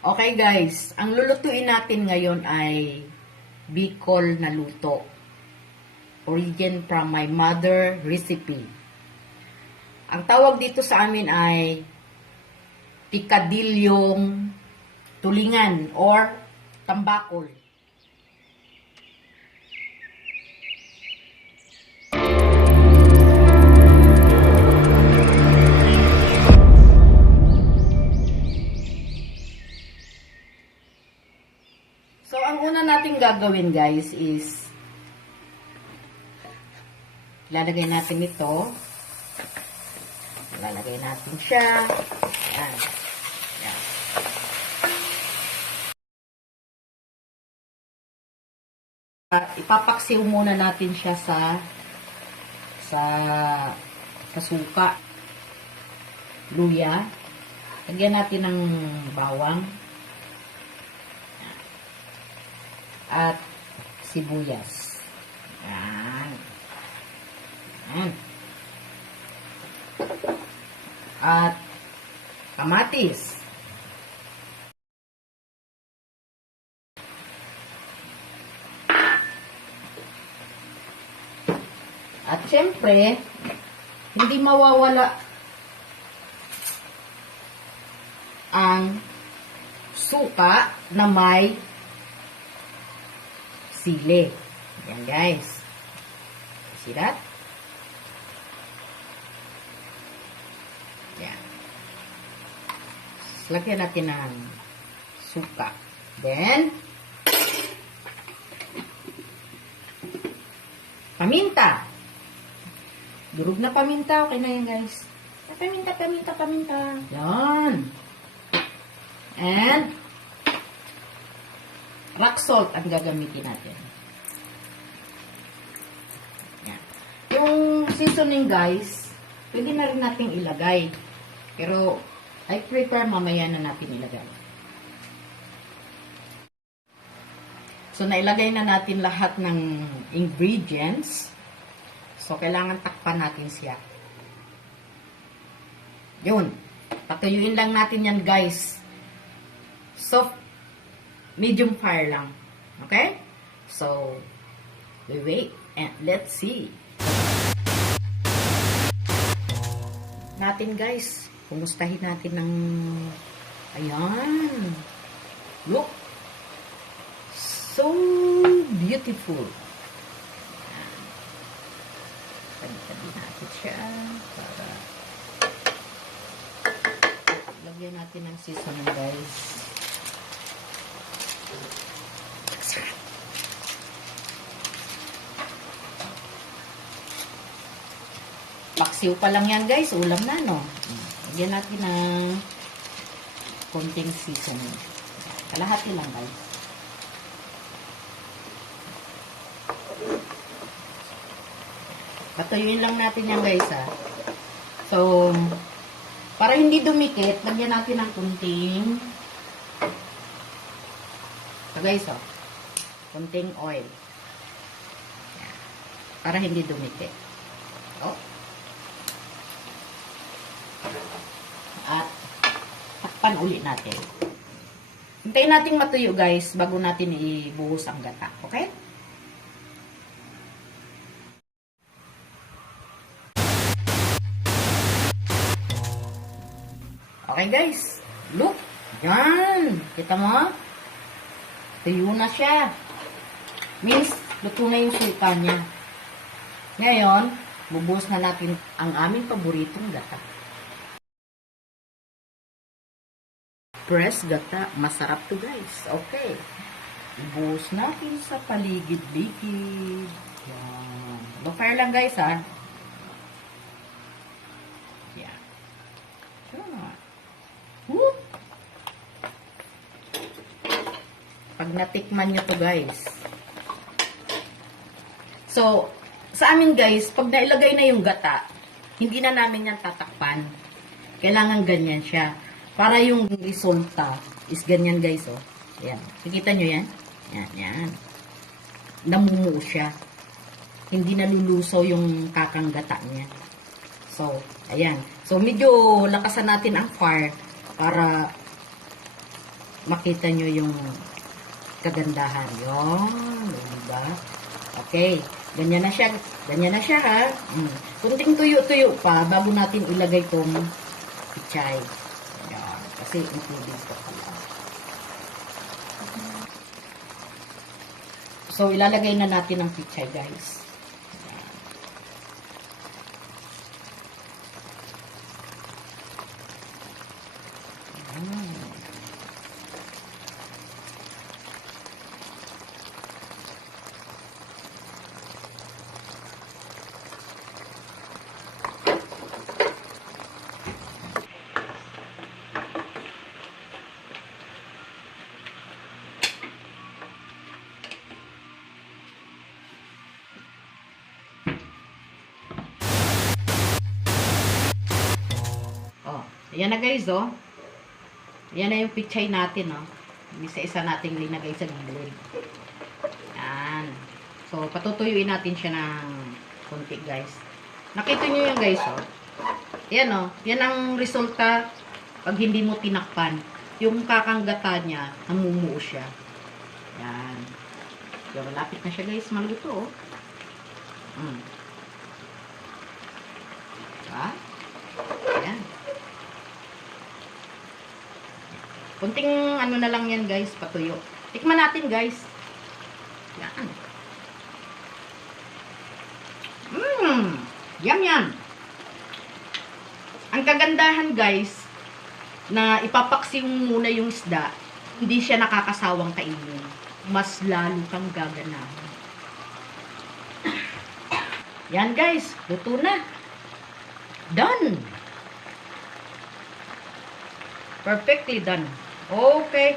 Okay guys, ang lulutuin natin ngayon ay Bicol na luto. Origin from my mother recipe. Ang tawag dito sa amin ay pikadilyong tulingan or tambakol. So, ang una natin gagawin guys is lalagay natin ito. Lalagay natin siya. Ayan. Ayan. Ipapaksiw muna natin siya sa suka. Luya. Lagyan natin ng bawang. At sibuyas. Ayan. Ayan. At kamatis. At syempre, hindi mawawala ang suka na may sili. Yan guys. See that? Yan. Lagyan natin ng suka. Then, paminta. Durog na paminta. Okay na yan guys. Paminta, paminta, paminta. Yan. And, rock salt ang gagamitin natin. Yan. Yung seasoning guys, pwede na rin natin ilagay. Pero, I prefer mamaya na natin ilagay. So, nailagay na natin lahat ng ingredients. So, kailangan takpan natin siya. Yun. Patuyuin lang natin yan guys. Soft medium fire lang. Okay? So, we wait and let's see. Natin guys, kumustahin natin ng ayan. Look. So beautiful. Tabi-tabi natin siya para lagyan natin ng seasoning guys. Paksiw pa lang yan guys, ulam na no. Lagyan natin ng konting seasoning. Kalahati lang guys. Patuyuin lang natin yan guys ha. So, para hindi dumikit, lagyan natin ng konting guys oh, konting oil. Yan. Para hindi dumikit. Oh. At takpan ulit natin. Hintayin natin matuyo guys bago natin ibuhos ang gata. Okay? Okay guys. Look. Yan. Kita mo? Tuyo na siya. Means, luto na yung suka niya. Ngayon, bubuhos na natin ang aming paboritong gata. Press gata. Masarap to guys. Okay. Ibuhos natin sa paligid-ligid. Yan. Low fire lang guys ha. Yan. Yan. Woo! Pag natikman nyo to guys. So, sa amin guys, pag nailagay na yung gata, hindi na namin yan tatakpan. Kailangan ganyan siya. Para yung resulta is ganyan guys oh. Ayan. Nakikita nyo yan? Yan, yan. Namumuo siya. Hindi nalulusaw yung kakang gata niya. So, ayan. So, medyo lakasan natin ang fire para makita nyo yung kagandahan. Yun, diba? Okay, ganyan na siya. Ganyan na siya, ha? Kunting tuyo-tuyo pa bago natin ilagay tong pichay. Ayan, kasi including ko pala. So, ilalagay na natin ang pichay, guys. Oh, ayan na guys, oh. Ayan na yung pichay natin, oh. Isa-isa nating linagay sa gilid. Ayan. So, patutuyuin natin siya ng konti, guys. Nakita nyo yung guys, oh. Ayan, oh. Yan ang resulta pag hindi mo tinakpan. Yung kakanggata niya, namumuo siya. Ayan. So, malapit na siya, guys. Maluto, oh. Diba? Ayan. Kunting ano na lang yan, guys, patuyo. Tikman natin, guys. Yan. Yum, yum. Ang kagandahan, guys, na ipapaksiw muna yung isda, hindi siya nakakasawang kainin. Mas lalo kang gaganahan. Yan, guys. Luto na. Done. Perfectly done. Okay.